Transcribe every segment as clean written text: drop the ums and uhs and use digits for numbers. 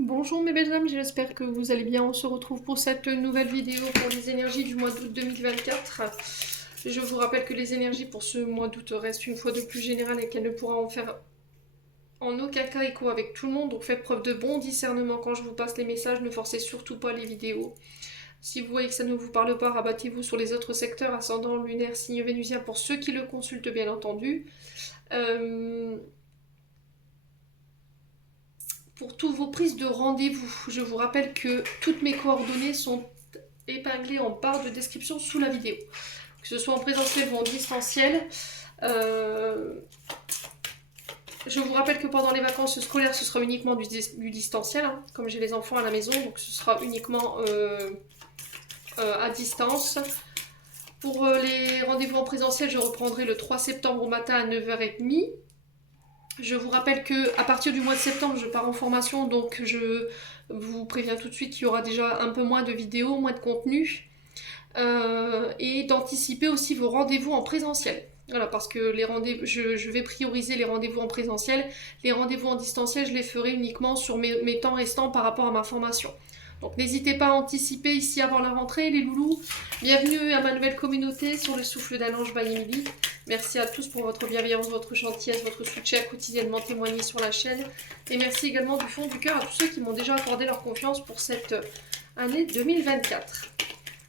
Bonjour mes belles âmes, j'espère que vous allez bien. On se retrouve pour cette nouvelle vidéo pour les énergies du mois d'août 2024. Je vous rappelle que les énergies pour ce mois d'août restent une fois de plus générales et qu'elles ne pourront en faire en aucun cas écho avec tout le monde. Donc faites preuve de bon discernement quand je vous passe les messages, ne forcez surtout pas les vidéos. Si vous voyez que ça ne vous parle pas, rabattez-vous sur les autres secteurs, ascendant, lunaire, signe vénusien pour ceux qui le consultent bien entendu. Pour toutes vos prises de rendez-vous, je vous rappelle que toutes mes coordonnées sont épinglées en barre de description sous la vidéo. Que ce soit en présentiel ou en distanciel. Je vous rappelle que pendant les vacances scolaires, ce sera uniquement du distanciel, hein, comme j'ai les enfants à la maison, donc ce sera uniquement à distance. Pour les rendez-vous en présentiel, je reprendrai le 3 septembre au matin à 9h30. Je vous rappelle que à partir du mois de septembre, je pars en formation, donc je vous préviens tout de suite qu'il y aura déjà un peu moins de vidéos, moins de contenu, et d'anticiper aussi vos rendez-vous en présentiel. Voilà, parce que les rendez-vous, je vais prioriser les rendez-vous en présentiel. Les rendez-vous en distanciel, je les ferai uniquement sur mes temps restants par rapport à ma formation. Donc n'hésitez pas à anticiper ici avant la rentrée, les loulous. Bienvenue à ma nouvelle communauté sur le souffle d'un ange by Emily. Merci à tous pour votre bienveillance, votre gentillesse, votre soutien quotidiennement témoigné sur la chaîne. Et merci également du fond du cœur à tous ceux qui m'ont déjà accordé leur confiance pour cette année 2024.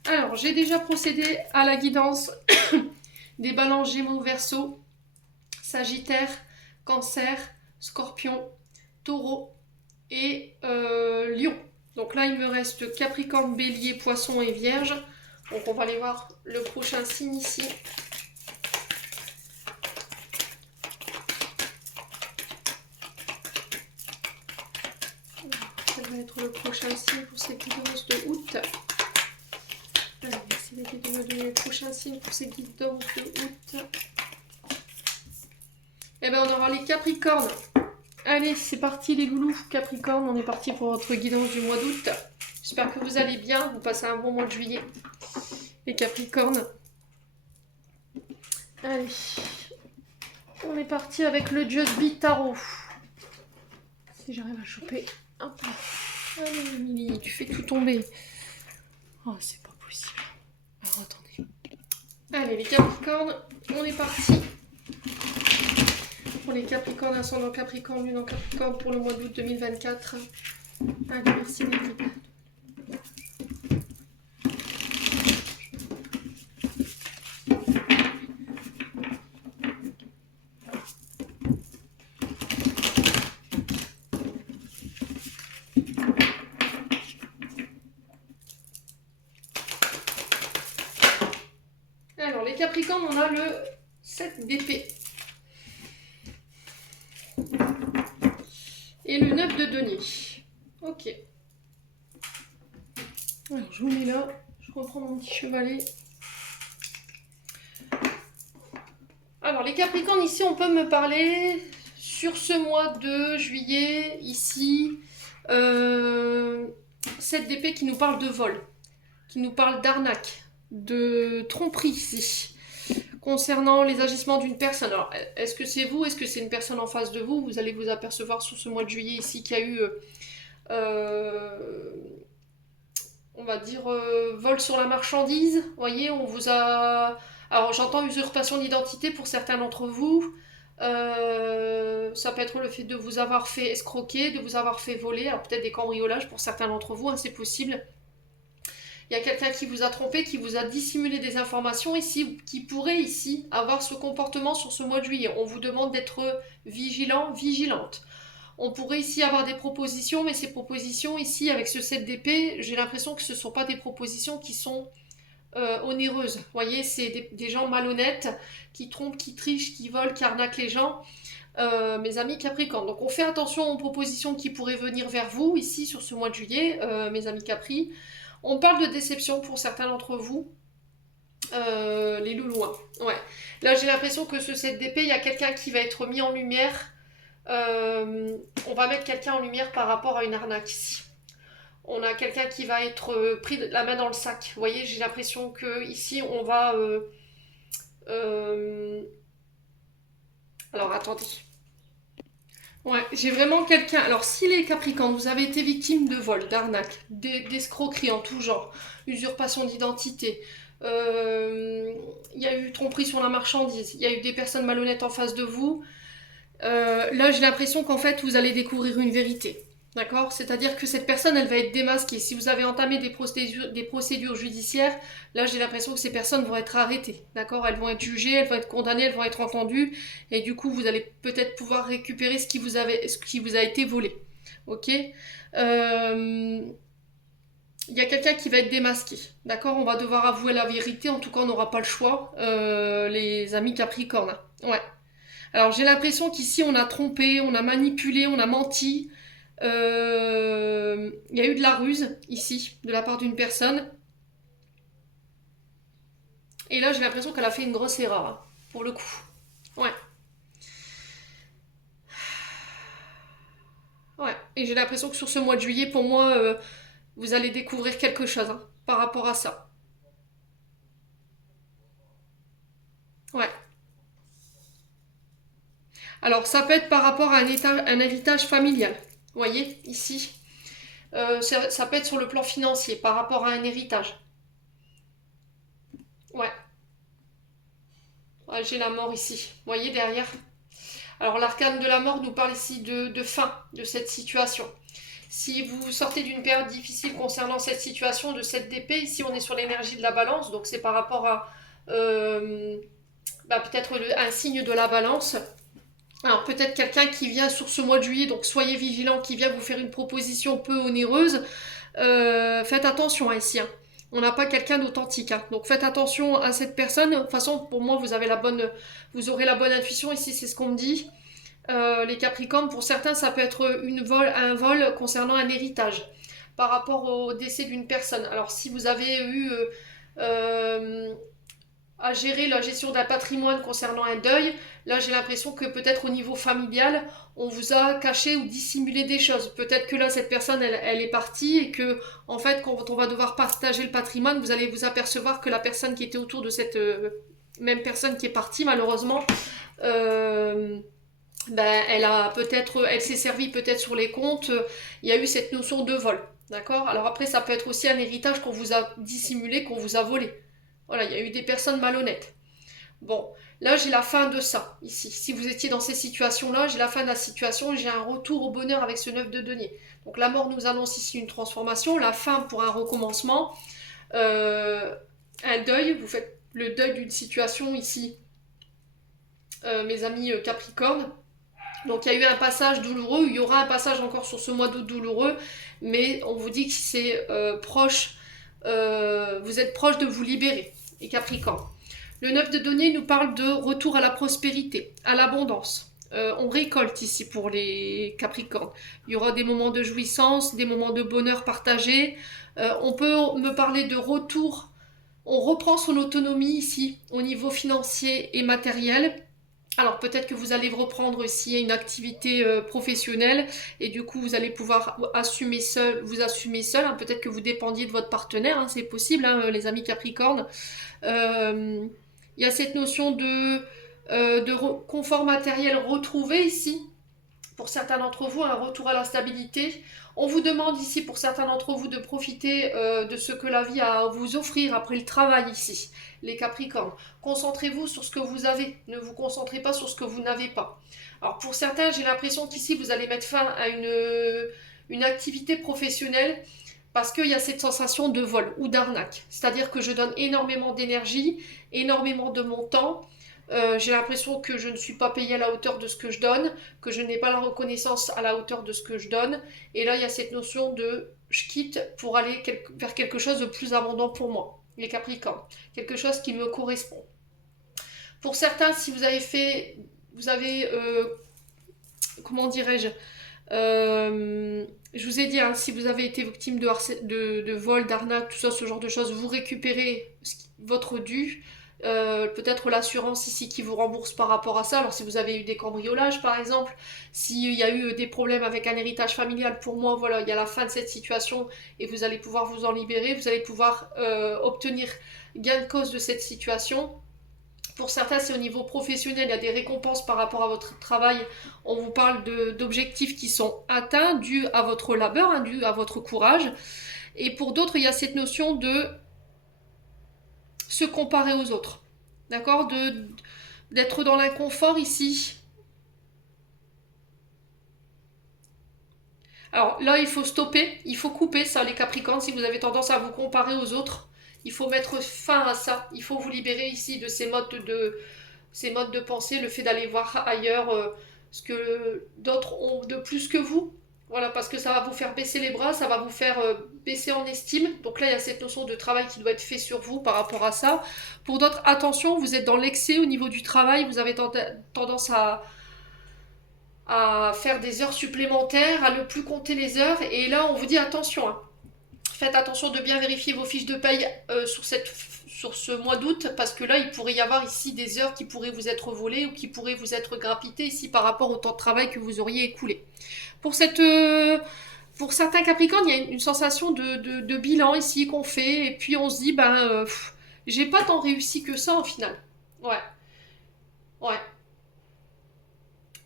Alors, j'ai déjà procédé à la guidance des balances Gémeaux, Verseau, Sagittaire, Cancer, Scorpion, Taureau et Lion. Donc là, il me reste Capricorne, Bélier, Poisson et Vierge. Donc on va aller voir le prochain signe ici. Ça va être le prochain signe pour ces guidances de août. Allez, merci les guides de me donner le prochain signe pour ces guidances de août. Et bien on aura les Capricornes. Allez, c'est parti les loulous. Capricorne, on est parti pour votre guidance du mois d'août. J'espère que vous allez bien, vous passez un bon mois de juillet. Les Capricornes. Allez, on est parti avec le dieu de Tarot. Si j'arrive à choper. Hop là. Allez, Emily, tu fais tout tomber. Oh, c'est pas possible. Alors, attendez. Allez, les Capricornes, on est parti. Pour les Capricornes, ascendant Capricorne, lune en Capricorne pour le mois d'août 2024. Allez, merci les guides. Alors, les Capricornes, on a le 7 d'épée. Et le 9 de denier. Ok. Alors, je vous mets là. Je reprends mon petit chevalet. Alors, les Capricornes, ici, on peut me parler sur ce mois de juillet, ici, 7 d'épée qui nous parle de vol, qui nous parle d'arnaque, de tromperie ici, concernant les agissements d'une personne. Alors, est-ce que c'est vous? Est-ce que c'est une personne en face de vous? Vous allez vous apercevoir sur ce mois de juillet ici qu'il y a eu, on va dire, vol sur la marchandise. Vous voyez, on vous a... Alors, j'entends usurpation d'identité pour certains d'entre vous. Ça peut être le fait de vous avoir fait escroquer, de vous avoir fait voler, alors peut-être des cambriolages pour certains d'entre vous, hein, c'est possible. Il y a quelqu'un qui vous a trompé, qui vous a dissimulé des informations ici, qui pourrait ici avoir ce comportement sur ce mois de juillet. On vous demande d'être vigilant, vigilante. On pourrait ici avoir des propositions, mais ces propositions ici, avec ce 7 d'épée, j'ai l'impression que ce ne sont pas des propositions qui sont onéreuses. Vous voyez, c'est des gens malhonnêtes, qui trompent, qui trichent, qui volent, qui arnaquent les gens. Mes amis Capricorne. Donc on fait attention aux propositions qui pourraient venir vers vous, ici, sur ce mois de juillet, mes amis Capri. On parle de déception pour certains d'entre vous. Les loulous, hein. Ouais. Là, j'ai l'impression que ce 7 d'épée, il y a quelqu'un qui va être mis en lumière. On va mettre quelqu'un en lumière par rapport à une arnaque ici. On a quelqu'un qui va être pris la main dans le sac. Vous voyez, j'ai l'impression que ici, on va... alors, attendez. Ouais, j'ai vraiment quelqu'un. Alors, si les Capricornes, vous avez été victime de vol, d'arnaque, d'escroquerie en tout genre, usurpation d'identité, il y a eu tromperie sur la marchandise, il y a eu des personnes malhonnêtes en face de vous, là j'ai l'impression qu'en fait vous allez découvrir une vérité. D'accord. C'est-à-dire que cette personne, elle va être démasquée. Si vous avez entamé des procédures judiciaires, là j'ai l'impression que ces personnes vont être arrêtées. D'accord. Elles vont être jugées, elles vont être condamnées, elles vont être entendues. Et du coup, vous allez peut-être pouvoir récupérer ce qui vous a été volé. Ok. Il y a quelqu'un qui va être démasqué. D'accord. On va devoir avouer la vérité. En tout cas, on n'aura pas le choix. Les amis Capricorne. Ouais. Alors j'ai l'impression qu'ici on a trompé, on a manipulé, on a menti. Il y a eu de la ruse ici de la part d'une personne. Et là j'ai l'impression qu'elle a fait une grosse erreur, hein, pour le coup. Ouais, ouais. Et j'ai l'impression que sur ce mois de juillet, pour moi, vous allez découvrir quelque chose, hein, par rapport à ça. Ouais. Alors ça peut être par rapport à un héritage familial. Vous voyez, ici. Ça peut être sur le plan financier, par rapport à un héritage. Ouais. Ouais, j'ai la mort ici. Vous voyez derrière. Alors l'arcane de la mort nous parle ici de fin de cette situation. Si vous sortez d'une période difficile concernant cette situation de cette d'épée, ici on est sur l'énergie de la balance, donc c'est par rapport à peut-être un signe de la balance. Alors peut-être quelqu'un qui vient sur ce mois de juillet, donc soyez vigilant, qui vient vous faire une proposition peu onéreuse. Faites attention, hein, ici, hein. On n'a pas quelqu'un d'authentique, hein. Donc faites attention à cette personne. De toute façon, pour moi, vous aurez la bonne intuition ici, c'est ce qu'on me dit. Les Capricornes, pour certains, ça peut être un vol concernant un héritage par rapport au décès d'une personne. Alors si vous avez eu euh, à gérer la gestion d'un patrimoine concernant un deuil, là j'ai l'impression que peut-être au niveau familial, on vous a caché ou dissimulé des choses. Peut-être que là cette personne elle est partie et que en fait quand on va devoir partager le patrimoine, vous allez vous apercevoir que la personne qui était autour de cette même personne qui est partie malheureusement, euh, elle s'est servie peut-être sur les comptes, il y a eu cette notion de vol. D'accord. Alors après, ça peut être aussi un héritage qu'on vous a dissimulé, qu'on vous a volé. Voilà, il y a eu des personnes malhonnêtes. Bon, là j'ai la fin de ça, ici. Si vous étiez dans ces situations-là, j'ai la fin de la situation, j'ai un retour au bonheur avec ce 9 de denier. Donc la mort nous annonce ici une transformation, la fin pour un recommencement, euh, un deuil, vous faites le deuil d'une situation ici, mes amis Capricorne. Donc il y a eu un passage douloureux, il y aura un passage encore sur ce mois d'août douloureux, mais on vous dit que c'est proche, vous êtes proche de vous libérer, les Capricornes. Le 9 de denier nous parle de retour à la prospérité, à l'abondance. On récolte ici pour les Capricornes. Il y aura des moments de jouissance, des moments de bonheur partagé. On peut me parler de retour. On reprend son autonomie ici au niveau financier et matériel. Alors peut-être que vous allez reprendre aussi une activité professionnelle et du coup vous allez pouvoir vous assumer seul, hein. Peut-être que vous dépendiez de votre partenaire, hein, c'est possible, hein, les amis Capricornes. Euh, Il y a cette notion de confort matériel retrouvé ici. Pour certains d'entre vous, un retour à la stabilité. On vous demande ici, pour certains d'entre vous, de profiter de ce que la vie a à vous offrir après le travail ici, les Capricornes. Concentrez-vous sur ce que vous avez, ne vous concentrez pas sur ce que vous n'avez pas. Alors pour certains, j'ai l'impression qu'ici, vous allez mettre fin à une activité professionnelle parce qu'il y a cette sensation de vol ou d'arnaque. C'est-à-dire que je donne énormément d'énergie, énormément de mon temps. J'ai l'impression que je ne suis pas payée à la hauteur de ce que je donne, que je n'ai pas la reconnaissance à la hauteur de ce que je donne. Et là, il y a cette notion de je quitte pour aller vers quelque chose de plus abondant pour moi, les Capricornes. Quelque chose qui me correspond. Pour certains, si vous avez, comment dirais-je, je vous ai dit, hein, si vous avez été victime de vol, d'arnaque, tout ça, ce genre de choses, vous récupérez votre dû. Peut-être l'assurance ici qui vous rembourse par rapport à ça. Alors si vous avez eu des cambriolages par exemple, s'il y a eu des problèmes avec un héritage familial, pour moi voilà, il y a la fin de cette situation et vous allez pouvoir vous en libérer, vous allez pouvoir obtenir gain de cause de cette situation. Pour certains, c'est au niveau professionnel, il y a des récompenses par rapport à votre travail. On vous parle d'objectifs qui sont atteints, dus à votre labeur, hein, dus à votre courage. Et pour d'autres, il y a cette notion de se comparer aux autres. D'accord? D'être dans l'inconfort ici. Alors là, il faut stopper, il faut couper ça, les Capricornes, si vous avez tendance à vous comparer aux autres. Il faut mettre fin à ça. Il faut vous libérer ici de ces modes de pensée, le fait d'aller voir ailleurs ce que d'autres ont de plus que vous. Voilà, parce que ça va vous faire baisser les bras, ça va vous faire baisser en estime. Donc là, il y a cette notion de travail qui doit être fait sur vous par rapport à ça. Pour d'autres, attention, vous êtes dans l'excès au niveau du travail, vous avez tendance à faire des heures supplémentaires, à ne plus compter les heures. Et là, on vous dit attention, hein. Faites attention de bien vérifier vos fiches de paye sur ce mois d'août, parce que là, il pourrait y avoir ici des heures qui pourraient vous être volées ou qui pourraient vous être grappitées ici par rapport au temps de travail que vous auriez écoulé. Pour certains Capricornes, il y a une sensation de bilan ici qu'on fait, et puis on se dit, j'ai pas tant réussi que ça au final. Ouais, ouais.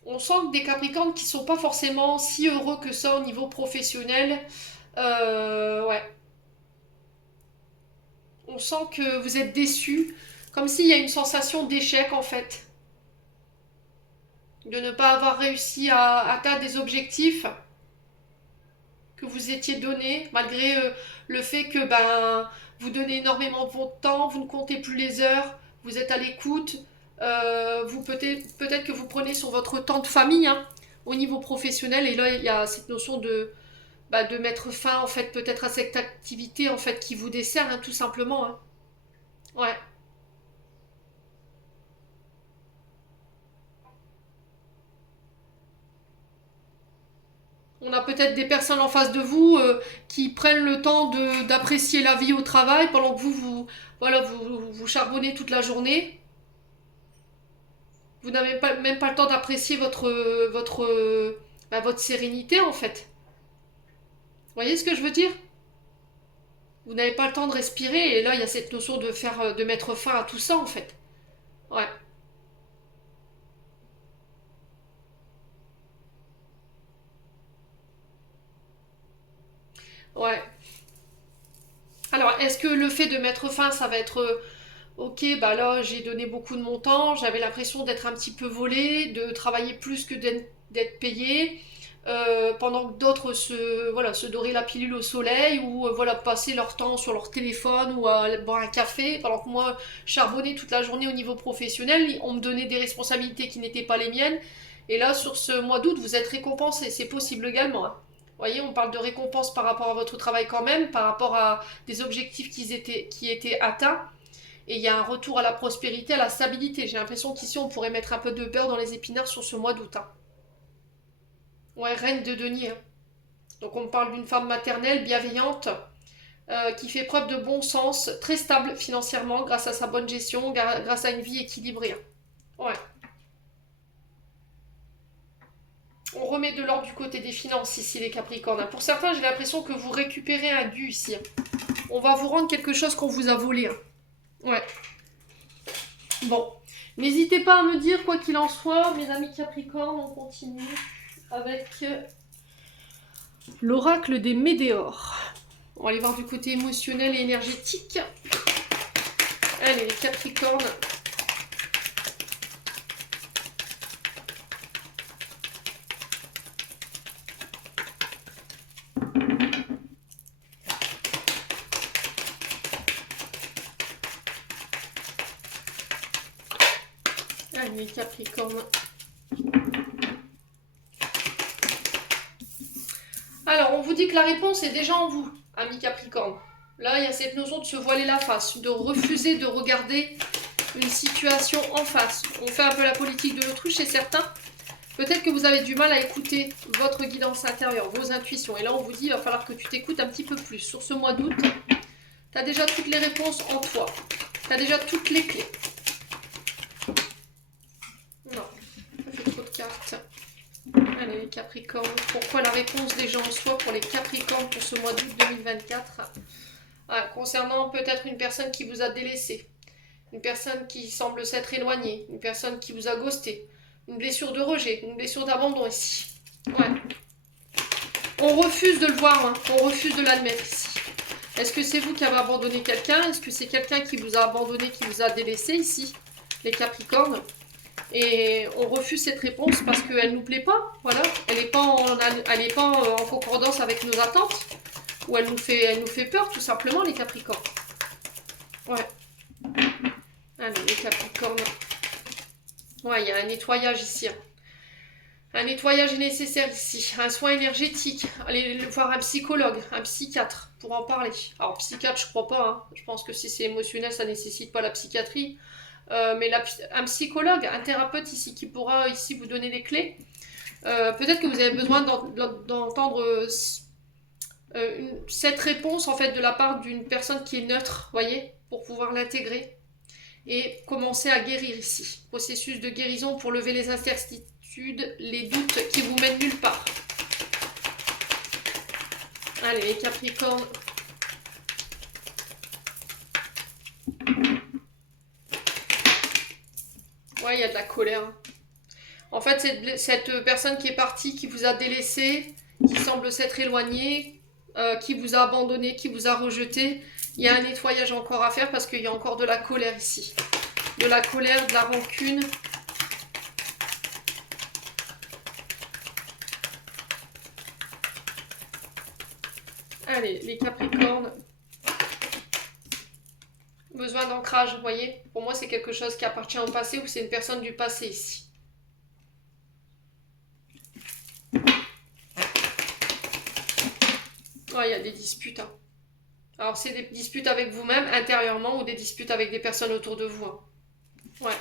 On sent que des Capricornes qui sont pas forcément si heureux que ça au niveau professionnel. Ouais. On sent que vous êtes déçus, comme s'il y a une sensation d'échec en fait, de ne pas avoir réussi à atteindre des objectifs que vous étiez donnés, malgré le fait que vous donnez énormément de votre temps, vous ne comptez plus les heures, vous êtes à l'écoute, vous peut-être que vous prenez sur votre temps de famille, hein, au niveau professionnel, et là il y a cette notion de mettre fin en fait peut-être à cette activité en fait qui vous dessert, hein, tout simplement, hein. Ouais. On a peut-être des personnes en face de vous qui prennent le temps d'apprécier la vie au travail pendant que voilà, vous charbonnez toute la journée. Vous n'avez même pas le temps d'apprécier votre sérénité en fait. Vous voyez ce que je veux dire? Vous n'avez pas le temps de respirer et là il y a cette notion de mettre fin à tout ça en fait. Ouais, ouais. Alors est-ce que le fait de mettre fin, ça va être ok, bah là j'ai donné beaucoup de mon temps, j'avais l'impression d'être un petit peu volée, de travailler plus que d'être payée, pendant que d'autres se doraient la pilule au soleil ou voilà, passaient leur temps sur leur téléphone ou à boire un café, pendant que moi charbonnais toute la journée au niveau professionnel, on me donnait des responsabilités qui n'étaient pas les miennes. Et là, sur ce mois d'août, vous êtes récompensé, c'est possible également, hein. Vous voyez, on parle de récompense par rapport à votre travail quand même, par rapport à des objectifs qui étaient atteints. Et il y a un retour à la prospérité, à la stabilité. J'ai l'impression qu'ici, on pourrait mettre un peu de beurre dans les épinards sur ce mois d'août, hein. Ouais, reine de denier, hein. Donc on parle d'une femme maternelle, bienveillante, qui fait preuve de bon sens, très stable financièrement grâce à sa bonne gestion, grâce à une vie équilibrée, hein. Ouais. On remet de l'ordre du côté des finances ici, les Capricornes, hein. Pour certains, j'ai l'impression que vous récupérez un dû ici, hein. On va vous rendre quelque chose qu'on vous a volé, hein. Ouais. Bon. N'hésitez pas à me dire, quoi qu'il en soit, mes amis Capricornes, on continue avec l'oracle des Médéors. On va aller voir du côté émotionnel et énergétique. Allez, les Capricornes. Allez, les Capricornes. Alors, on vous dit que la réponse est déjà en vous, amis Capricorne. Là, il y a cette notion de se voiler la face, de refuser de regarder une situation en face. On fait un peu la politique de l'autruche chez certains. Peut-être que vous avez du mal à écouter votre guidance intérieure, vos intuitions. Et là, on vous dit, il va falloir que tu t'écoutes un petit peu plus. Sur ce mois d'août, tu as déjà toutes les réponses en toi. Tu as déjà toutes les clés. Non, ça fait trop de cartes. Allez, les Capricornes. Pourquoi la réponse déjà en soi pour les Capricornes pour ce mois d'août 2024? Concernant peut-être une personne qui vous a délaissé. une personne qui semble s'être éloignée, une personne qui vous a ghosté, une blessure de rejet, une blessure d'abandon ici. Ouais. On refuse de le voir, hein. On refuse de l'admettre ici. Est-ce que c'est vous qui avez abandonné quelqu'un? Est-ce que c'est quelqu'un qui vous a abandonné, qui vous a délaissé ici, les Capricornes? Et on refuse cette réponse parce qu'elle ne nous plaît pas, voilà. Elle n'est pas, en concordance avec nos attentes, ou elle nous fait peur, tout simplement, les Capricornes. Ouais. Allez, les Capricornes. Ouais, il y a un nettoyage ici, hein. Un nettoyage est nécessaire ici, un soin énergétique, allez voir un psychologue, un psychiatre pour en parler. Alors psychiatre je crois pas, hein. Je pense que si c'est émotionnel ça nécessite pas la psychiatrie, mais un psychologue, un thérapeute ici qui pourra ici vous donner les clés. Peut-être que vous avez besoin d'entendre cette réponse en fait de la part d'une personne qui est neutre, voyez, pour pouvoir l'intégrer et commencer à guérir ici. Processus de guérison pour lever les incertitudes, les doutes qui vous mènent nulle part. Allez, les Capricornes. Ouais, il y a de la colère. En fait, cette personne qui est partie, qui vous a délaissé, qui semble s'être éloignée, qui vous a abandonné, qui vous a rejeté, il y a un nettoyage encore à faire parce qu'il y a encore de la colère ici. De la colère, de la rancune. Allez, les Capricornes. Besoin d'ancrage, vous voyez. Pour moi, c'est quelque chose qui appartient au passé ou c'est une personne du passé ici. Ouais, il y a des disputes, hein. Alors, c'est des disputes avec vous-même, intérieurement, ou des disputes avec des personnes autour de vous, hein. Ouais.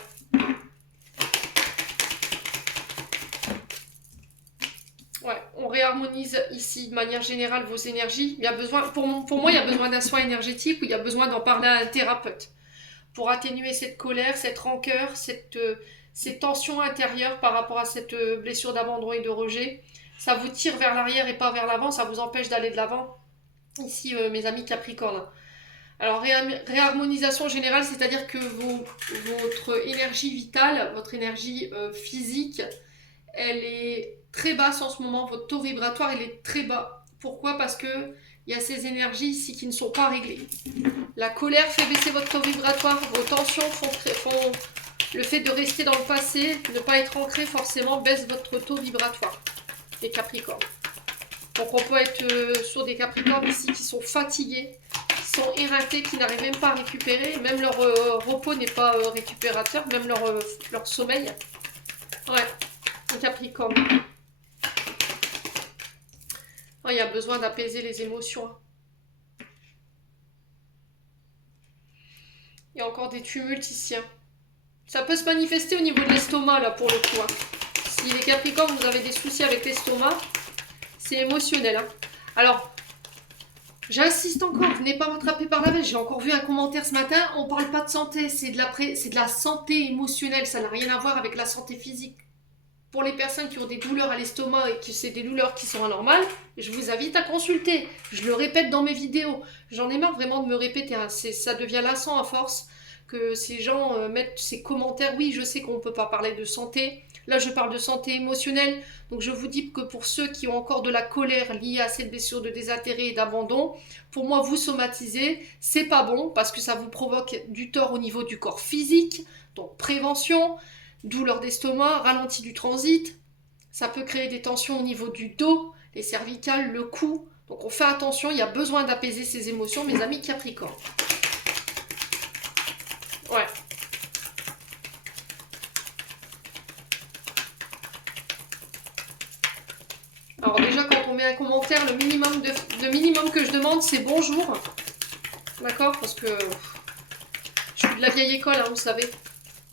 Ouais, on réharmonise ici de manière générale vos énergies. Il y a besoin, pour moi, il y a besoin d'un soin énergétique ou il y a besoin d'en parler à un thérapeute pour atténuer cette colère, cette rancœur, ces tensions intérieures par rapport à cette blessure d'abandon et de rejet. Ça vous tire vers l'arrière et pas vers l'avant, ça vous empêche d'aller de l'avant. Ici, mes amis Capricornes. Alors, réharmonisation générale, c'est-à-dire que votre énergie vitale, votre énergie physique, elle est très basse en ce moment, votre taux vibratoire il est très bas. Pourquoi? Parce que il y a ces énergies ici qui ne sont pas réglées. La colère fait baisser votre taux vibratoire, vos tensions font le fait de rester dans le passé, ne pas être ancré forcément baisse votre taux vibratoire. Les Capricornes. Donc on peut être sur des Capricornes ici qui sont fatigués, qui sont éreintés, qui n'arrivent même pas à récupérer, même leur repos n'est pas récupérateur, même leur sommeil. Ouais. Capricorne. Oh, il y a besoin d'apaiser les émotions. Il y a encore des tumultes ici, hein. Ça peut se manifester au niveau de l'estomac, là, pour le coup, hein. Si les Capricornes, vous avez des soucis avec l'estomac, c'est émotionnel, hein. Alors, j'insiste encore, venez pas m'attraper par la veste. J'ai encore vu un commentaire ce matin, on parle pas de santé, c'est de la santé émotionnelle, ça n'a rien à voir avec la santé physique. Pour les personnes qui ont des douleurs à l'estomac et que c'est des douleurs qui sont anormales, je vous invite à consulter. Je le répète dans mes vidéos. J'en ai marre vraiment de me répéter, hein. Ça devient lassant à force que ces gens mettent ces commentaires. Oui, je sais qu'on ne peut pas parler de santé. Là, je parle de santé émotionnelle. Donc, je vous dis que pour ceux qui ont encore de la colère liée à cette blessure de désintérêt et d'abandon, pour moi, vous somatiser, c'est pas bon parce que ça vous provoque du tort au niveau du corps physique. Donc, prévention. Douleur d'estomac, ralenti du transit, ça peut créer des tensions au niveau du dos, les cervicales, le cou. Donc on fait attention, il y a besoin d'apaiser ces émotions, mes amis Capricornes. Ouais. Alors déjà quand on met un commentaire, le minimum que je demande c'est bonjour. D'accord? Parce que je suis de la vieille école, hein, vous savez.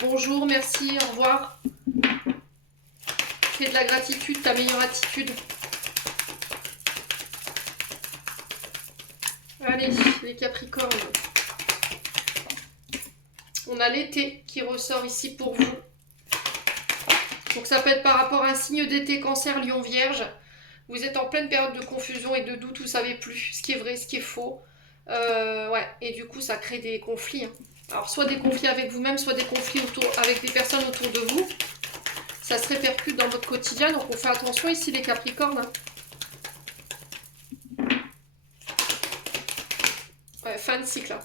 Bonjour, merci, au revoir. Fais de la gratitude, ta meilleure attitude. Allez, les Capricornes. On a l'été qui ressort ici pour vous. Donc ça peut être par rapport à un signe d'été, Cancer, Lion, Vierge. Vous êtes en pleine période de confusion et de doute, vous ne savez plus ce qui est vrai, ce qui est faux. Ouais, et du coup ça crée des conflits, hein. Alors, soit des conflits avec vous-même, soit des conflits avec des personnes autour de vous. Ça se répercute dans votre quotidien, donc on fait attention ici les Capricornes. Hein. Ouais, fin de cycle. Hein.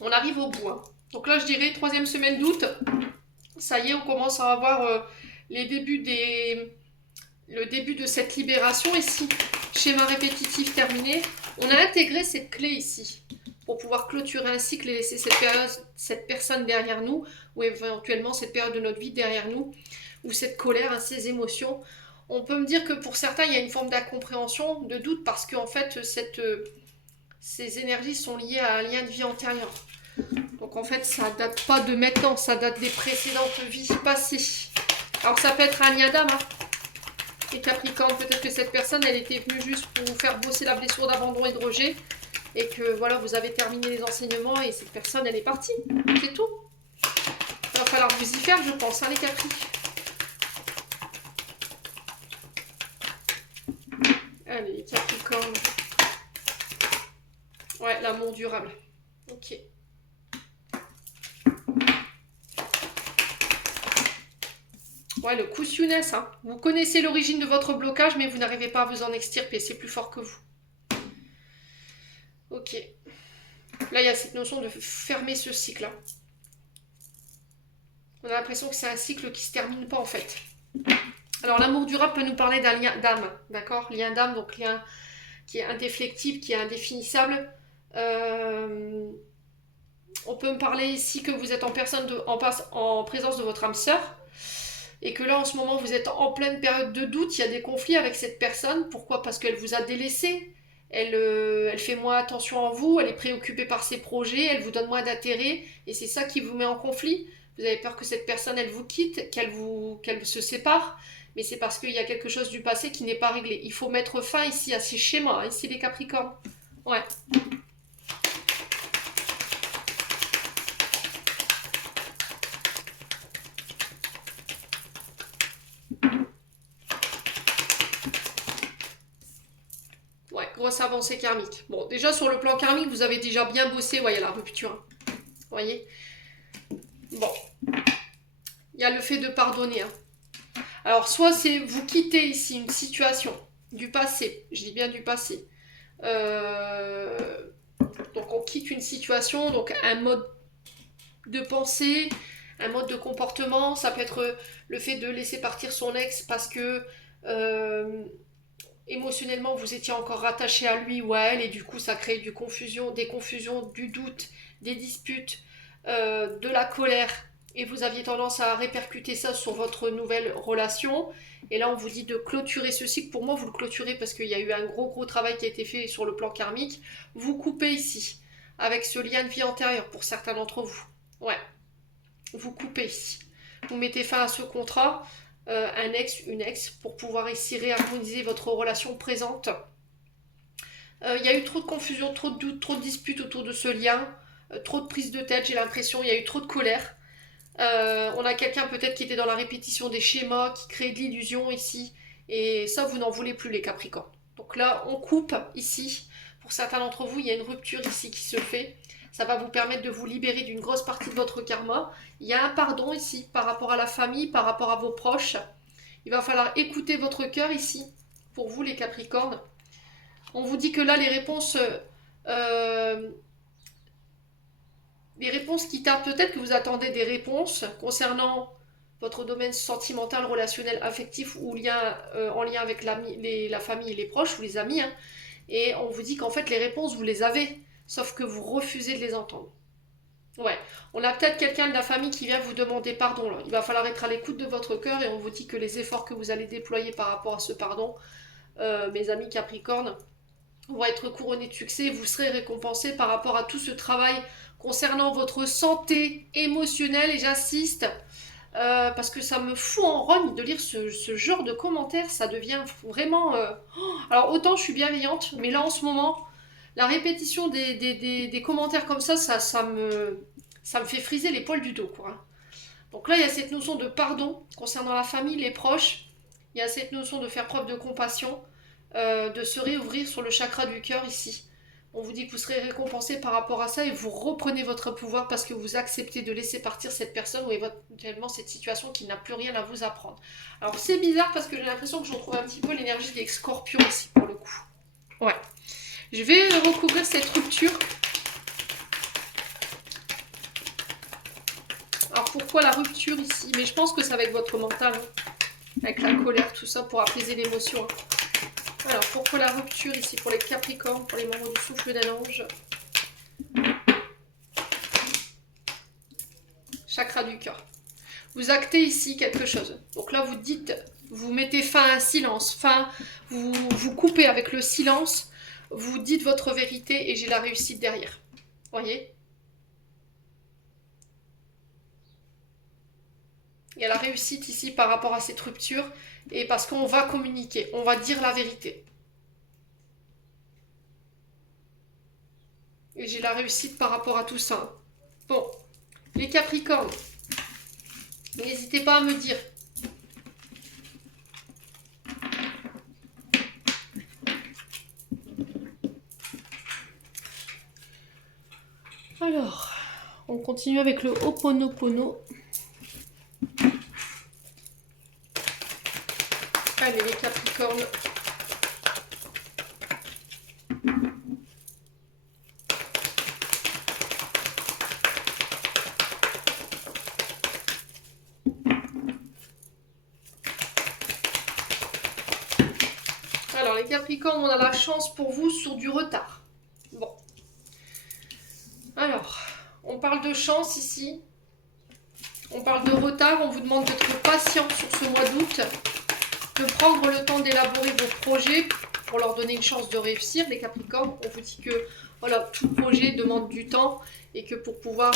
On arrive au bout. Hein. Donc là, je dirais 3e semaine d'août. Ça y est, on commence à avoir le début de cette libération ici. Schéma répétitif terminé. On a intégré cette clé ici pour pouvoir clôturer un cycle et laisser cette personne derrière nous, ou éventuellement cette période de notre vie derrière nous, ou cette colère, hein, ces émotions. On peut me dire que pour certains, il y a une forme d'incompréhension, de doute, parce qu'en fait, ces énergies sont liées à un lien de vie antérieur. Donc en fait, ça date pas de maintenant, ça date des précédentes vies passées. Alors ça peut être un lien d'âme, hein. Et Capricorne, peut-être que cette personne, elle était venue juste pour vous faire bosser la blessure d'abandon et de rejet, et que voilà, vous avez terminé les enseignements, et cette personne, elle est partie. C'est tout. Il va falloir vous y faire, je pense, hein, les Capri. Allez, les Capricornes. Ouais, l'amour durable. Ok. Ouais, le Kusuness, hein. Vous connaissez l'origine de votre blocage, mais vous n'arrivez pas à vous en extirper. C'est plus fort que vous. Ok. Là, il y a cette notion de fermer ce cycle. Hein. On a l'impression que c'est un cycle qui ne se termine pas, en fait. Alors, l'amour durable peut nous parler d'un lien d'âme, d'accord? Lien d'âme, donc lien qui est indéflectible, qui est indéfinissable. On peut me parler ici que vous êtes en présence de votre âme sœur. Et que là, en ce moment, vous êtes en pleine période de doute, il y a des conflits avec cette personne. Pourquoi? Parce qu'elle vous a délaissé, elle fait moins attention à vous, elle est préoccupée par ses projets, elle vous donne moins d'intérêt, et c'est ça qui vous met en conflit. Vous avez peur que cette personne, elle vous quitte, qu'elle se sépare, mais c'est parce qu'il y a quelque chose du passé qui n'est pas réglé. Il faut mettre fin ici à ces schémas, hein, ici les Capricornes. Ouais. Ouais, grosse avancée karmique. Bon, déjà sur le plan karmique, vous avez déjà bien bossé. Ouais, il y a la rupture. Hein. Vous voyez? Bon. Il y a le fait de pardonner. Hein. Alors, soit c'est vous quittez ici une situation du passé. Je dis bien du passé. Donc, on quitte une situation, donc un mode de pensée, un mode de comportement. Ça peut être le fait de laisser partir son ex parce que... émotionnellement vous étiez encore rattaché à lui ou à elle et du coup ça crée des confusions, du doute, des disputes, de la colère et vous aviez tendance à répercuter ça sur votre nouvelle relation et là on vous dit de clôturer ce cycle. Pour moi vous le clôturez parce qu'il y a eu un gros travail qui a été fait sur le plan karmique. Vous coupez ici avec ce lien de vie antérieur pour certains d'entre vous. Ouais, vous coupez ici. Vous mettez fin à ce contrat. Un ex, une ex, pour pouvoir ici réharmoniser votre relation présente. Il y a eu trop de confusion, trop de doutes, trop de disputes autour de ce lien, trop de prise de tête, j'ai l'impression, il y a eu trop de colère. On a quelqu'un peut-être qui était dans la répétition des schémas, qui crée de l'illusion ici, et ça vous n'en voulez plus les Capricornes. Donc là, on coupe ici. Pour certains d'entre vous, il y a une rupture ici qui se fait. Ça va vous permettre de vous libérer d'une grosse partie de votre karma. Il y a un pardon ici par rapport à la famille, par rapport à vos proches. Il va falloir écouter votre cœur ici, pour vous les Capricornes. On vous dit que là, les réponses qui tardent, peut-être que vous attendez des réponses concernant votre domaine sentimental, relationnel, affectif ou en lien avec la famille et les proches ou les amis. Hein. Et on vous dit qu'en fait, les réponses, vous les avez, sauf que vous refusez de les entendre. Ouais, on a peut-être quelqu'un de la famille qui vient vous demander pardon. Là. Il va falloir être à l'écoute de votre cœur et on vous dit que les efforts que vous allez déployer par rapport à ce pardon, mes amis Capricornes, vont être couronnés de succès. Vous serez récompensés par rapport à tout ce travail concernant votre santé émotionnelle. Et j'insiste, parce que ça me fout en rogne de lire ce genre de commentaires. Ça devient vraiment... Alors autant je suis bienveillante, mais là en ce moment... La répétition des commentaires comme ça me fait friser les poils du dos. Quoi. Hein. Donc là, il y a cette notion de pardon concernant la famille, les proches. Il y a cette notion de faire preuve de compassion, de se réouvrir sur le chakra du cœur ici. On vous dit que vous serez récompensé par rapport à ça et vous reprenez votre pouvoir parce que vous acceptez de laisser partir cette personne ou éventuellement cette situation qui n'a plus rien à vous apprendre. Alors c'est bizarre parce que j'ai l'impression que je retrouve un petit peu l'énergie des scorpions ici pour le coup. Ouais. Je vais recouvrir cette rupture. Alors pourquoi la rupture ici? Mais je pense que ça va être votre mental, hein, avec la colère, tout ça, pour apaiser l'émotion. Hein. Alors pourquoi la rupture ici pour les Capricornes, pour les membres du souffle d'un ange? Chakra du cœur. Vous actez ici quelque chose. Donc là vous dites, vous mettez fin à un silence, vous coupez avec le silence, vous dites votre vérité et j'ai la réussite derrière. Voyez? Il y a la réussite ici par rapport à cette rupture et parce qu'on va communiquer, on va dire la vérité. Et j'ai la réussite par rapport à tout ça. Bon, les Capricornes, n'hésitez pas à me dire. Alors, on continue avec le Ho'oponopono. Allez, les Capricornes. Alors, les Capricornes, on a la chance pour vous sur du retard. Bon. Alors, on parle de chance ici. On parle de retard. On vous demande d'être patient sur ce mois d'août. De prendre le temps d'élaborer vos projets pour leur donner une chance de réussir. Les Capricornes, on vous dit que voilà, tout projet demande du temps et que pour pouvoir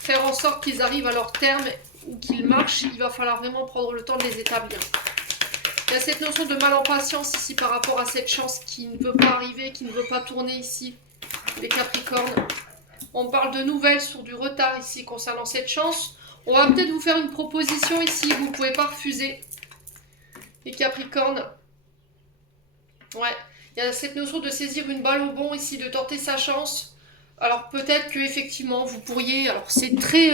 faire en sorte qu'ils arrivent à leur terme ou qu'ils marchent, il va falloir vraiment prendre le temps de les établir. Il y a cette notion de mal en patience ici par rapport à cette chance qui ne veut pas arriver, qui ne veut pas tourner ici, les Capricornes. On parle de nouvelles sur du retard ici concernant cette chance. On va peut-être vous faire une proposition ici, vous ne pouvez pas refuser. Les Capricornes. Ouais, il y a cette notion de saisir une balle au bond ici, de tenter sa chance. Alors peut-être que effectivement vous pourriez, alors c'est très,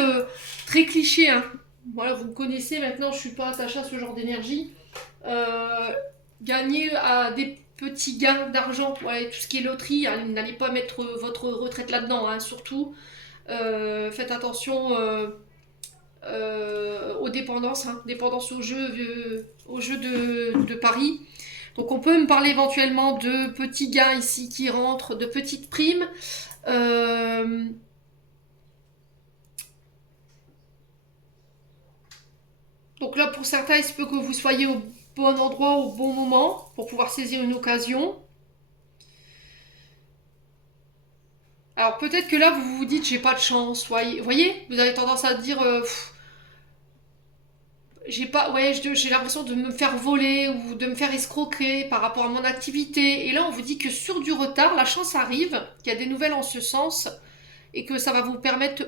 très cliché, hein. Voilà, vous me connaissez maintenant, je ne suis pas attachée à ce genre d'énergie. Gagner à des petits gains d'argent, ouais, tout ce qui est loterie, hein, n'allez pas mettre votre retraite là-dedans, hein, surtout. Faites attention aux dépendances, hein, dépendance aux jeux de paris. Donc on peut me parler éventuellement de petits gains ici qui rentrent, de petites primes. Donc là pour certains il se peut que vous soyez au bon endroit au bon moment pour pouvoir saisir une occasion. Alors peut-être que là vous vous dites j'ai pas de chance, voyez, vous avez tendance à dire j'ai pas, ouais, j'ai l'impression de me faire voler ou de me faire escroquer par rapport à mon activité. Et là, on vous dit que sur du retard, la chance arrive, qu'il y a des nouvelles en ce sens et que ça va vous permettre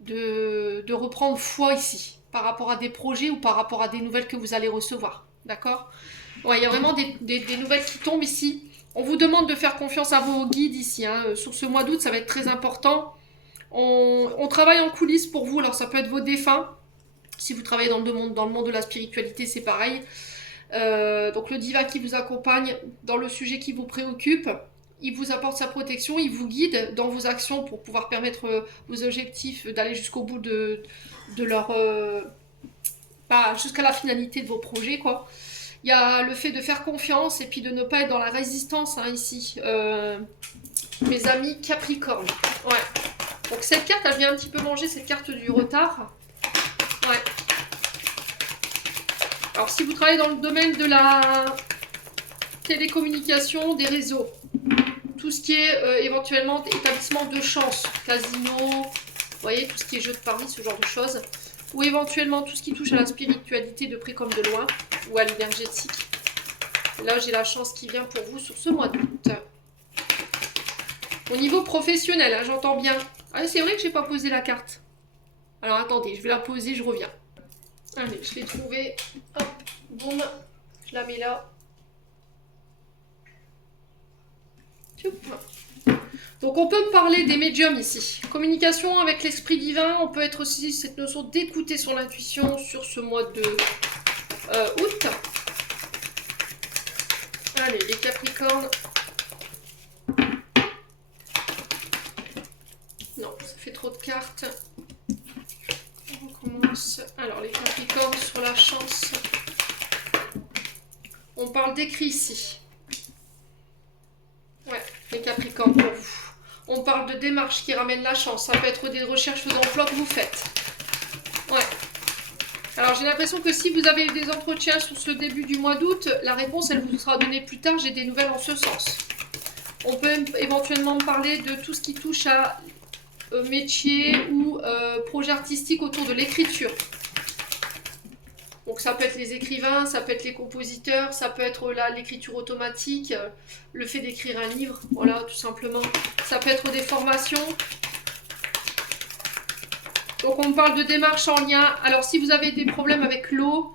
de reprendre foi ici par rapport à des projets ou par rapport à des nouvelles que vous allez recevoir. D'accord? Ouais, il y a vraiment des nouvelles qui tombent ici. On vous demande de faire confiance à vos guides ici. Hein. Sur ce mois d'août, ça va être très important. On travaille en coulisses pour vous. Alors, ça peut être vos défunts. Si vous travaillez dans le monde de la spiritualité, c'est pareil. Donc le divin qui vous accompagne dans le sujet qui vous préoccupe, il vous apporte sa protection, il vous guide dans vos actions pour pouvoir permettre vos objectifs d'aller jusqu'au bout de leur... jusqu'à la finalité de vos projets, quoi. Il y a le fait de faire confiance et puis de ne pas être dans la résistance, hein, ici. Mes amis Capricorne. Ouais. Donc cette carte, elle vient un petit peu manger cette carte du retard. Ouais. Alors si vous travaillez dans le domaine de la télécommunication, des réseaux, tout ce qui est éventuellement établissement de chance, casino, vous voyez, tout ce qui est jeu de paris, ce genre de choses, ou éventuellement tout ce qui touche à la spiritualité de près comme de loin, ou à l'énergétique. Là j'ai la chance qui vient pour vous sur ce mois d'août. Au niveau professionnel, hein, j'entends bien. Ah, c'est vrai que j'ai pas posé la carte. Alors attendez, je vais la poser, je reviens. Allez, je l'ai trouvée. Hop, boum, je la mets là. Donc on peut me parler des médiums ici. Communication avec l'esprit divin, on peut être aussi cette notion d'écouter son intuition sur ce mois de août. Allez, les Capricornes. Non, ça fait trop de cartes. On recommence. Alors, les Capricornes sur la chance. On parle d'écrit ici. Ouais, les Capricornes pour vous. On parle de démarche qui ramène la chance. Ça peut être des recherches d'emploi que vous faites. Ouais. Alors, j'ai l'impression que si vous avez eu des entretiens sur ce début du mois d'août, la réponse, elle vous sera donnée plus tard. J'ai des nouvelles en ce sens. On peut éventuellement parler de tout ce qui touche à métier ou projet artistique autour de l'écriture. Donc ça peut être les écrivains, ça peut être les compositeurs, ça peut être l'écriture automatique, le fait d'écrire un livre, voilà, tout simplement. Ça peut être des formations. Donc on parle de démarche en lien. Alors si vous avez des problèmes avec l'eau,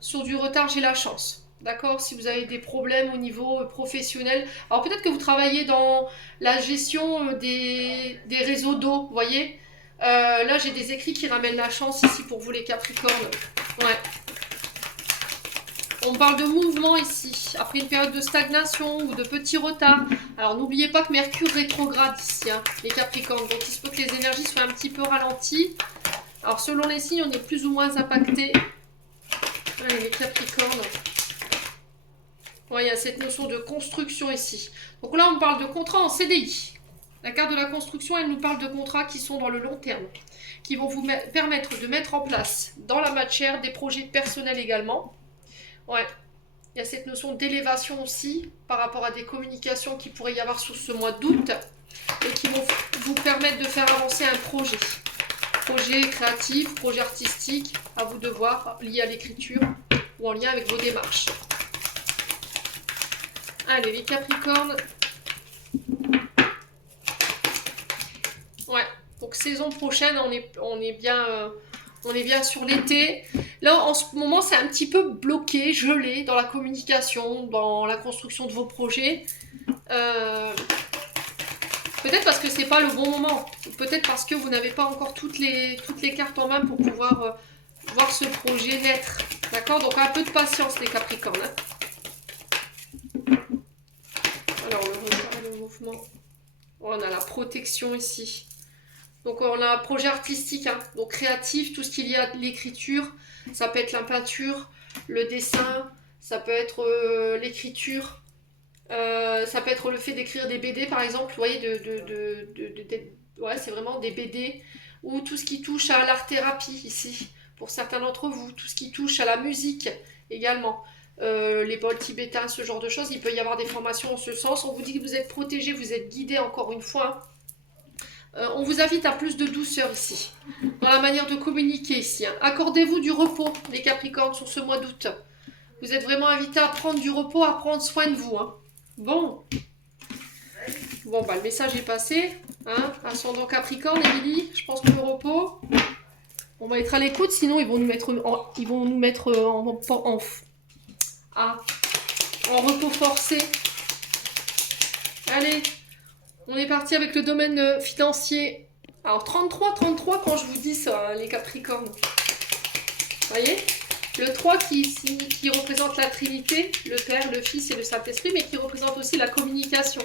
sur du retard, j'ai la chance. D'accord? Si vous avez des problèmes au niveau professionnel. Alors peut-être que vous travaillez dans la gestion des réseaux d'eau, vous voyez? Là, j'ai des écrits qui ramènent la chance ici pour vous les Capricornes. Ouais. On parle de mouvement ici, après une période de stagnation ou de petits retards. Alors n'oubliez pas que Mercure rétrograde ici, hein, les Capricornes. Donc il se peut que les énergies soient un petit peu ralenties. Alors selon les signes, on est plus ou moins impacté. Allez, les Capricornes. Ouais, il y a cette notion de construction ici. Donc là, on parle de contrat en CDI. La carte de la construction, elle nous parle de contrats qui sont dans le long terme, qui vont vous permettre de mettre en place dans la matière des projets personnels également. Ouais, il y a cette notion d'élévation aussi par rapport à des communications qui pourrait y avoir sur ce mois d'août et qui vont vous permettre de faire avancer un projet. Projet créatif, projet artistique, à vous de voir, lié à l'écriture ou en lien avec vos démarches. Allez, les Capricornes. Ouais, donc saison prochaine, on est bien sur l'été. Là, en ce moment, c'est un petit peu bloqué, gelé dans la communication, dans la construction de vos projets. Peut-être parce que c'est pas le bon moment. Peut-être parce que vous n'avez pas encore toutes les cartes en main pour pouvoir voir ce projet naître. D'accord? Donc un peu de patience, les Capricornes. Hein. Alors, le retard et le mouvement. Oh, on a la protection ici. Donc on a un projet artistique, hein, donc créatif, tout ce qu'il y a de l'écriture, ça peut être la peinture, le dessin, ça peut être l'écriture, ça peut être le fait d'écrire des BD par exemple, vous voyez, ouais, c'est vraiment des BD, ou tout ce qui touche à l'art-thérapie ici, pour certains d'entre vous, tout ce qui touche à la musique également. Les bols tibétains, ce genre de choses, il peut y avoir des formations en ce sens. On vous dit que vous êtes protégé, vous êtes guidé encore une fois. On vous invite à plus de douceur ici, dans la manière de communiquer ici. Hein. Accordez-vous du repos, les Capricornes, sur ce mois d'août. Vous êtes vraiment invités à prendre du repos, à prendre soin de vous. Hein. Bon, bah le message est passé. Hein. Ascendant Capricorne, Émilie, je pense que le repos, on va être à l'écoute, sinon ils vont nous mettre en repos forcé. Allez. On est parti avec le domaine financier. Alors 33 quand je vous dis ça, les Capricornes. Vous voyez? Le 3 qui représente la Trinité, le Père, le Fils et le Saint-Esprit, mais qui représente aussi la communication,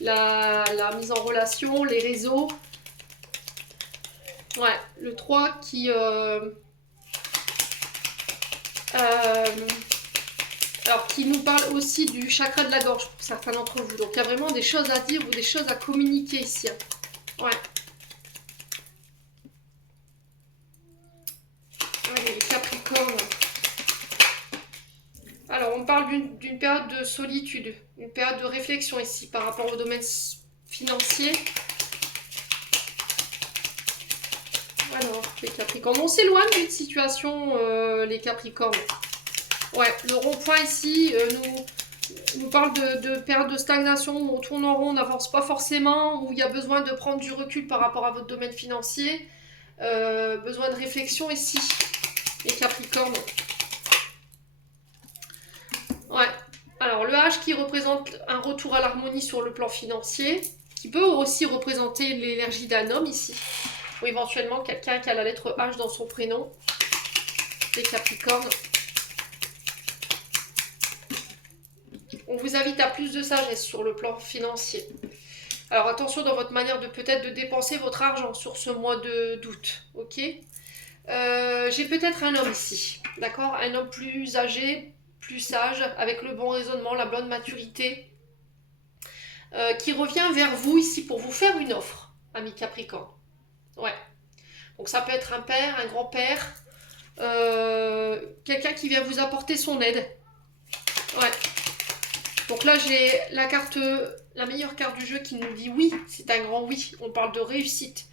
la mise en relation, les réseaux. Ouais, le 3 qui... alors, qui nous parle aussi du chakra de la gorge pour certains d'entre vous. Donc, il y a vraiment des choses à dire ou des choses à communiquer ici. Ouais. Allez, les Capricornes. Alors, on parle d'une période de solitude, une période de réflexion ici par rapport au domaine financier. Alors, les Capricornes. On s'éloigne d'une situation, les Capricornes. Ouais, le rond-point ici nous parle de période de stagnation où on tourne en rond, on n'avance pas forcément, où il y a besoin de prendre du recul par rapport à votre domaine financier. Besoin de réflexion ici, les Capricornes. Ouais, alors le page qui représente un retour à l'harmonie sur le plan financier, qui peut aussi représenter l'énergie d'un homme ici, ou éventuellement quelqu'un qui a la lettre H dans son prénom, les Capricornes. On vous invite à plus de sagesse sur le plan financier. Alors attention dans votre manière de peut-être de dépenser votre argent sur ce mois d'août, ok. J'ai peut-être un homme ici, d'accord, un homme plus âgé, plus sage, avec le bon raisonnement, la bonne maturité, qui revient vers vous ici pour vous faire une offre, ami Capricorne. Ouais. Donc ça peut être un père, un grand-père, quelqu'un qui vient vous apporter son aide. Ouais. Donc là, j'ai la carte, la meilleure carte du jeu qui nous dit oui, c'est un grand oui. On parle de réussite.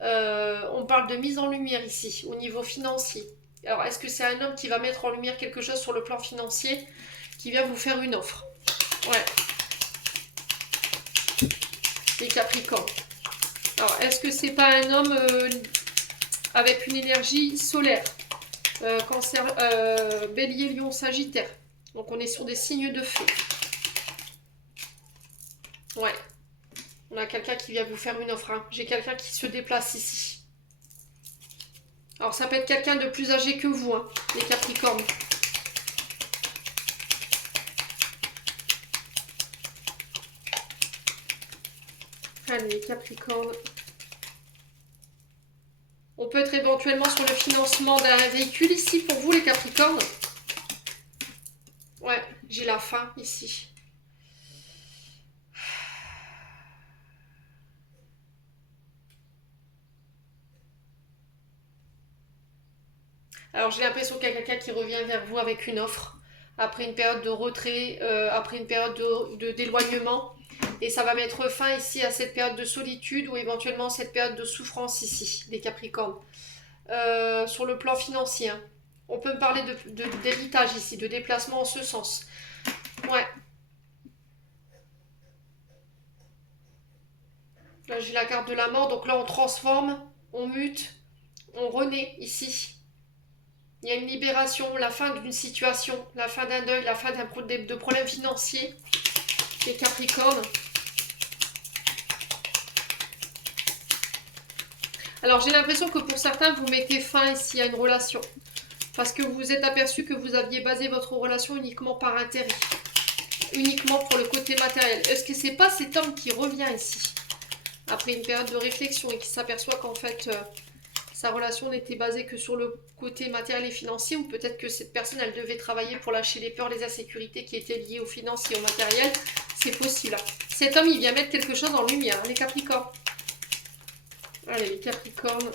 On parle de mise en lumière ici, au niveau financier. Alors, est-ce que c'est un homme qui va mettre en lumière quelque chose sur le plan financier, qui vient vous faire une offre? Ouais. Les Capricornes. Alors, est-ce que c'est pas un homme avec une énergie solaire? Cancer, Bélier, Lion, Sagittaire. Donc, on est sur des signes de feu. Ouais. On a quelqu'un qui vient vous faire une offre. Hein. J'ai quelqu'un qui se déplace ici. Alors, ça peut être quelqu'un de plus âgé que vous, hein, les Capricornes. Allez, les Capricornes. On peut être éventuellement sur le financement d'un véhicule ici pour vous, les Capricornes. Ouais, j'ai la fin ici. Alors j'ai l'impression qu'il y a quelqu'un qui revient vers vous avec une offre après une période de retrait, après une période d'éloignement. Et ça va mettre fin ici à cette période de solitude ou éventuellement cette période de souffrance ici, des Capricornes. Sur le plan financier, hein. On peut me parler d'héritage ici, de déplacement en ce sens. Ouais. Là j'ai la carte de la mort, donc là on transforme, on mute, on renaît ici. Il y a une libération, la fin d'une situation, la fin d'un deuil, la fin de problèmes financiers. Les Capricornes. Alors j'ai l'impression que pour certains, vous mettez fin ici à une relation. Parce que vous vous êtes aperçu que vous aviez basé votre relation uniquement par intérêt. Uniquement pour le côté matériel. Est-ce que c'est pas cet homme qui revient ici après une période de réflexion et qui s'aperçoit qu'en fait... sa relation n'était basée que sur le côté matériel et financier, ou peut-être que cette personne, elle devait travailler pour lâcher les peurs, les insécurités qui étaient liées aux finances et au matériel. C'est possible. Cet homme, il vient mettre quelque chose en lumière, les Capricornes. Allez, les Capricornes.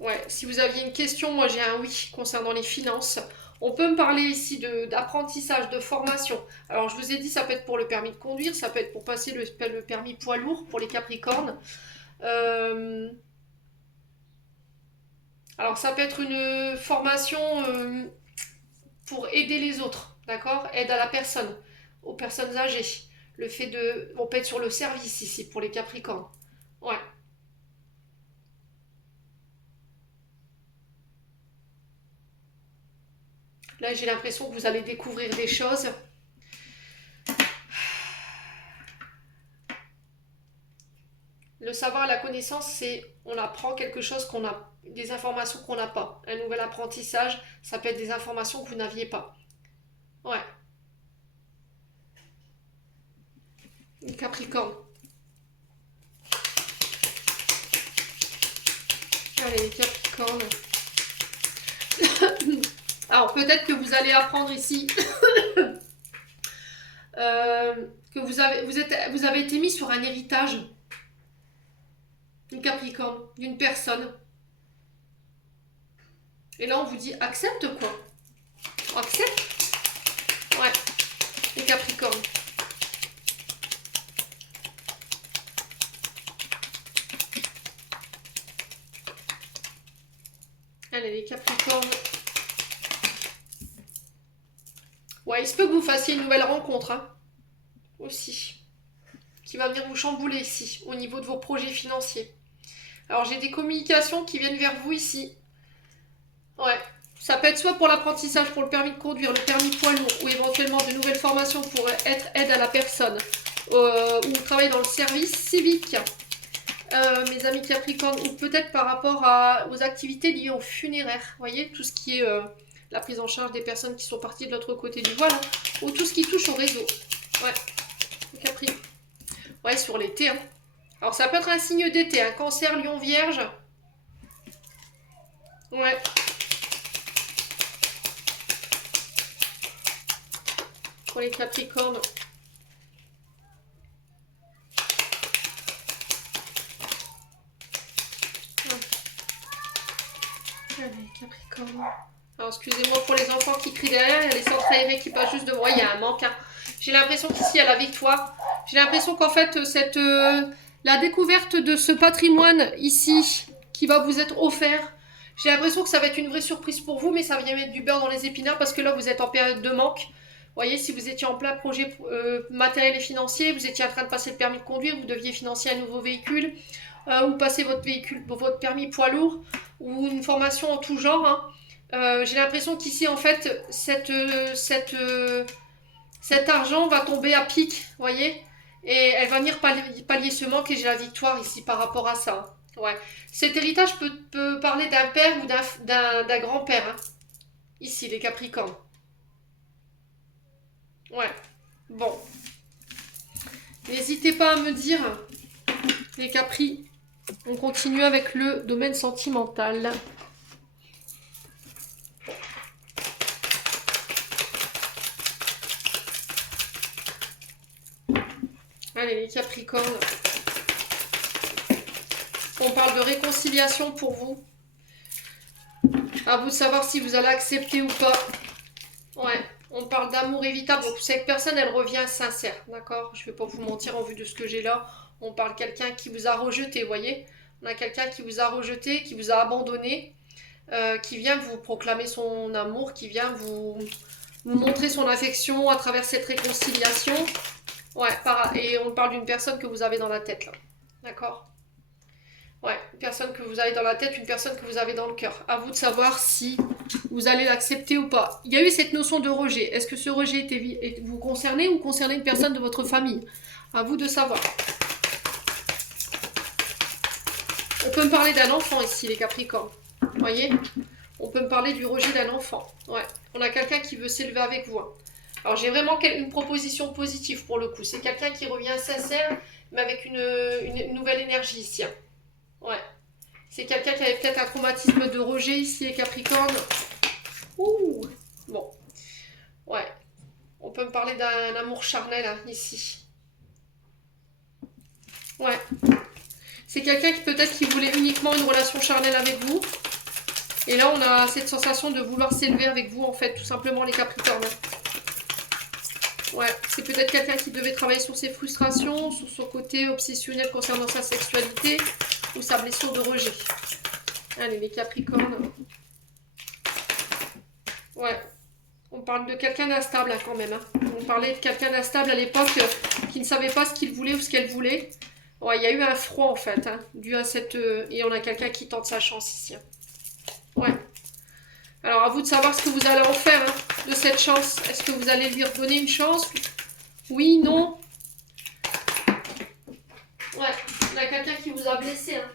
Ouais, si vous aviez une question, moi j'ai un oui concernant les finances. On peut me parler ici d'apprentissage, de formation. Alors je vous ai dit, ça peut être pour le permis de conduire, ça peut être pour passer le permis poids lourd pour les Capricornes. Alors ça peut être une formation pour aider les autres, d'accord? Aide à la personne, aux personnes âgées. Le fait de... On peut être sur le service ici pour les Capricornes. Ouais. Là, j'ai l'impression que vous allez découvrir des choses. Le savoir, la connaissance, c'est on apprend quelque chose qu'on a, des informations qu'on n'a pas. Un nouvel apprentissage, ça peut être des informations que vous n'aviez pas. Ouais. Capricorne. Allez, Capricorne. Alors peut-être que vous allez apprendre ici que vous avez été mis sur un héritage. Une Capricorne, d'une personne. Et là, on vous dit accepte quoi? Accepte? Ouais. Les Capricornes. Allez, les Capricornes. Ouais, il se peut que vous fassiez une nouvelle rencontre, hein, aussi, qui va venir vous chambouler ici, au niveau de vos projets financiers. Alors, j'ai des communications qui viennent vers vous ici. Ouais. Ça peut être soit pour l'apprentissage, pour le permis de conduire, le permis poids lourd, ou éventuellement de nouvelles formations pour être aide à la personne, ou travailler dans le service civique. Mes amis Capricorne, ou peut-être par rapport aux activités liées aux funéraires, vous voyez, tout ce qui est la prise en charge des personnes qui sont parties de l'autre côté du voile, hein, ou tout ce qui touche au réseau. Ouais, Capri. Ouais, sur l'été. Hein. Alors ça peut être un signe d'été, un Cancer, Lion, Vierge. Ouais. Pour les Capricornes. Allez, Capricorne. Alors, excusez-moi pour les enfants qui crient derrière, il y a les centres aérés qui passent juste devant, il y a un manque. Hein. J'ai l'impression qu'ici, il y a la victoire. J'ai l'impression qu'en fait, la découverte de ce patrimoine ici, qui va vous être offert, j'ai l'impression que ça va être une vraie surprise pour vous, mais ça vient mettre du beurre dans les épinards parce que là, vous êtes en période de manque. Vous voyez, si vous étiez en plein projet matériel et financier, vous étiez en train de passer le permis de conduire, vous deviez financer un nouveau véhicule, ou passer votre permis poids lourd, ou une formation en tout genre. Hein. J'ai l'impression qu'ici, en fait, cet argent va tomber à pic, vous voyez, et elle va venir pallier ce manque et j'ai la victoire ici par rapport à ça. Ouais. Cet héritage peut parler d'un père ou d'un grand-père. Hein. Ici, les Capricornes. Ouais. Bon. N'hésitez pas à me dire, les Capri. On continue avec le domaine sentimental. Allez, les Capricornes. On parle de réconciliation pour vous. À vous de savoir si vous allez accepter ou pas. Ouais. On parle d'amour évitable. Donc, cette personne, elle revient sincère. D'accord? Je ne vais pas vous mentir en vue de ce que j'ai là. On parle de quelqu'un qui vous a rejeté, vous voyez? On a quelqu'un qui vous a rejeté, qui vous a abandonné, qui vient vous proclamer son amour, qui vient vous montrer son affection à travers cette réconciliation. Ouais, et on parle d'une personne que vous avez dans la tête, là. D'accord? Ouais, une personne que vous avez dans la tête, une personne que vous avez dans le cœur. À vous de savoir si vous allez l'accepter ou pas. Il y a eu cette notion de rejet. Est-ce que ce rejet vous concernait ou concernait une personne de votre famille? À vous de savoir. On peut me parler d'un enfant ici, les Capricornes. Vous voyez? On peut me parler du rejet d'un enfant. Ouais. On a quelqu'un qui veut s'élever avec vous. Alors, j'ai vraiment une proposition positive pour le coup. C'est quelqu'un qui revient sincère, mais avec une nouvelle énergie ici. Ouais. C'est quelqu'un qui avait peut-être un traumatisme de rejet ici, les Capricornes. Ouh. Bon. Ouais. On peut me parler d'un amour charnel, hein, ici. Ouais. C'est quelqu'un qui peut-être qui voulait uniquement une relation charnelle avec vous. Et là, on a cette sensation de vouloir s'élever avec vous, en fait, tout simplement, les Capricornes. Ouais, c'est peut-être quelqu'un qui devait travailler sur ses frustrations, sur son côté obsessionnel concernant sa sexualité ou sa blessure de rejet. Allez, les Capricornes. Ouais, on parle de quelqu'un d'instable, hein, quand même. Hein. On parlait de quelqu'un d'instable à l'époque qui ne savait pas ce qu'il voulait ou ce qu'elle voulait. Ouais, il y a eu un froid, en fait, hein, dû à cette... et on a quelqu'un qui tente sa chance ici. Hein. Ouais. Alors, à vous de savoir ce que vous allez en faire hein, de cette chance. Est-ce que vous allez lui redonner une chance? Oui, non? Ouais, il y a quelqu'un qui vous a blessé. Hein.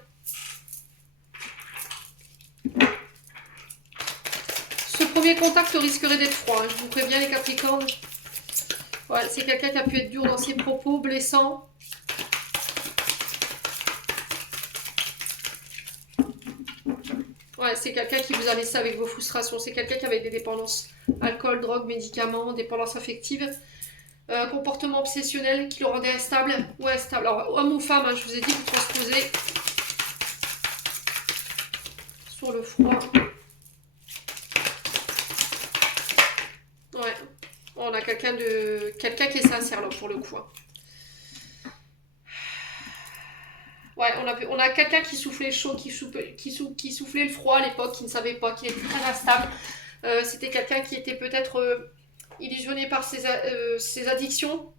Ce premier contact risquerait d'être froid. Hein. Je vous préviens, les Capricornes. Ouais, c'est quelqu'un qui a pu être dur dans ses propos, blessant. Ouais, c'est quelqu'un qui vous a laissé avec vos frustrations. C'est quelqu'un qui avait des dépendances. Alcool, drogue, médicaments, dépendance affective. Comportement obsessionnel qui le rendait instable ou instable. Alors, homme ou femme, hein, je vous ai dit, vous transposez sur le froid. Ouais, on a quelqu'un qui est sincère là pour le coup. Hein. Ouais, on a quelqu'un qui soufflait le chaud, qui soufflait le froid à l'époque, qui ne savait pas, qui était très instable. C'était quelqu'un qui était peut-être illusionné par ses addictions.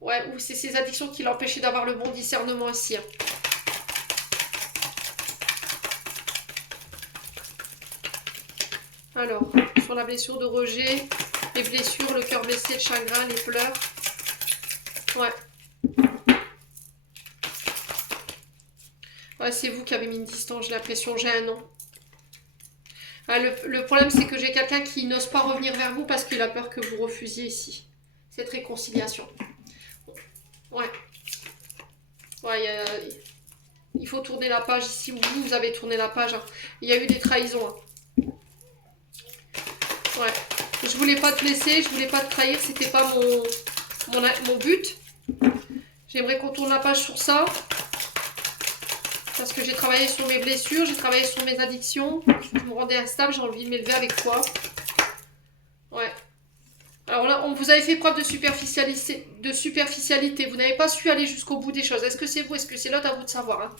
Ouais, ou c'est ses addictions qui l'empêchaient d'avoir le bon discernement ici. Hein. Alors, sur la blessure de rejet, les blessures, le cœur blessé, le chagrin, les pleurs. Ouais. Ouais, c'est vous qui avez mis une distance, j'ai l'impression, j'ai un nom. Ah, le problème, c'est que j'ai quelqu'un qui n'ose pas revenir vers vous parce qu'il a peur que vous refusiez ici cette réconciliation. Ouais. Ouais, il faut tourner la page ici, où vous avez tourné la page. Hein. Il y a eu des trahisons. Hein. Ouais. Je voulais pas te blesser, je voulais pas te trahir, c'était pas mon but. J'aimerais qu'on tourne la page sur ça. Parce que j'ai travaillé sur mes blessures, j'ai travaillé sur mes addictions. Je me rendais instable, j'ai envie de m'élever avec toi. Ouais. Alors là, on vous avez fait preuve de superficialité. Vous n'avez pas su aller jusqu'au bout des choses. Est-ce que c'est vous, est-ce que c'est l'autre, à vous de savoir. Hein.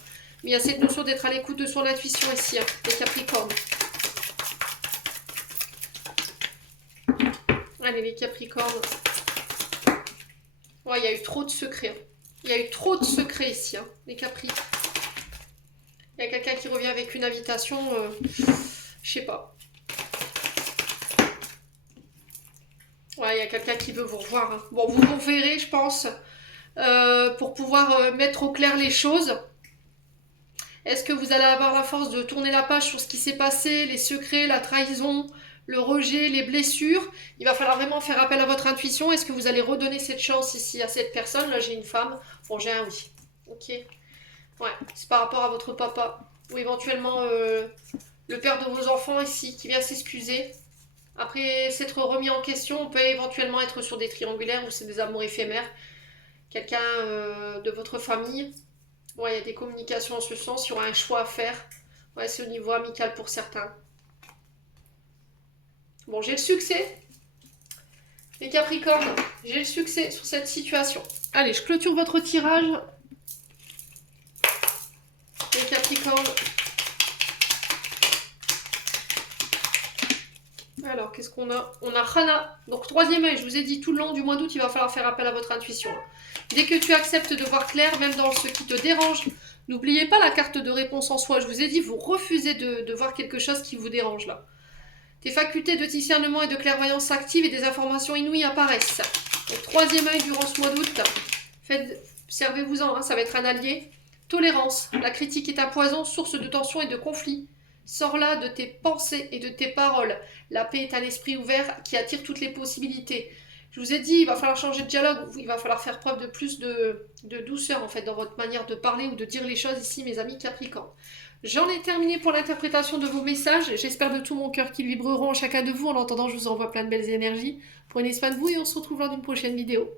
Mais il y a cette notion d'être à l'écoute de son intuition ici, hein, les Capricornes. Allez, les Capricornes. Ouais, il y a eu trop de secrets. Hein. Il y a eu trop de secrets ici, hein, les Capri. Il y a quelqu'un qui revient avec une invitation, je sais pas. Ouais, il y a quelqu'un qui veut vous revoir. Hein. Bon, vous vous verrez, je pense, pour pouvoir mettre au clair les choses. Est-ce que vous allez avoir la force de tourner la page sur ce qui s'est passé, les secrets, la trahison, le rejet, les blessures? Il va falloir vraiment faire appel à votre intuition. Est-ce que vous allez redonner cette chance ici à cette personne? Là, j'ai une femme. Bon, j'ai un oui. Ok. Ouais, c'est par rapport à votre papa. Ou éventuellement le père de vos enfants ici qui vient s'excuser. Après s'être remis en question, on peut éventuellement être sur des triangulaires ou c'est des amours éphémères. Quelqu'un de votre famille. Ouais, il y a des communications en ce sens, il y aura un choix à faire. Ouais, c'est au niveau amical pour certains. Bon, j'ai le succès. Les Capricornes, j'ai le succès sur cette situation. Allez, je clôture votre tirage. Les Capricornes. Alors, qu'est-ce qu'on a? On a Hana. Donc, troisième œil, je vous ai dit tout le long du mois d'août, il va falloir faire appel à votre intuition. Dès que tu acceptes de voir clair, même dans ce qui te dérange, n'oubliez pas la carte de réponse en soi. Je vous ai dit, vous refusez de voir quelque chose qui vous dérange là. Tes facultés de discernement et de clairvoyance s'activent et des informations inouïes apparaissent. Donc, troisième œil durant ce mois d'août. Servez-vous-en, hein, ça va être un allié. Tolérance. La critique est un poison, source de tension et de conflit. Sors là de tes pensées et de tes paroles. La paix est un esprit ouvert qui attire toutes les possibilités. Je vous ai dit, il va falloir changer de dialogue, il va falloir faire preuve de plus de douceur en fait dans votre manière de parler ou de dire les choses ici, mes amis Capricorne. J'en ai terminé pour l'interprétation de vos messages. J'espère de tout mon cœur qu'ils vibreront en chacun de vous. En attendant, je vous envoie plein de belles énergies. Prenez soin de vous et on se retrouve lors d'une prochaine vidéo.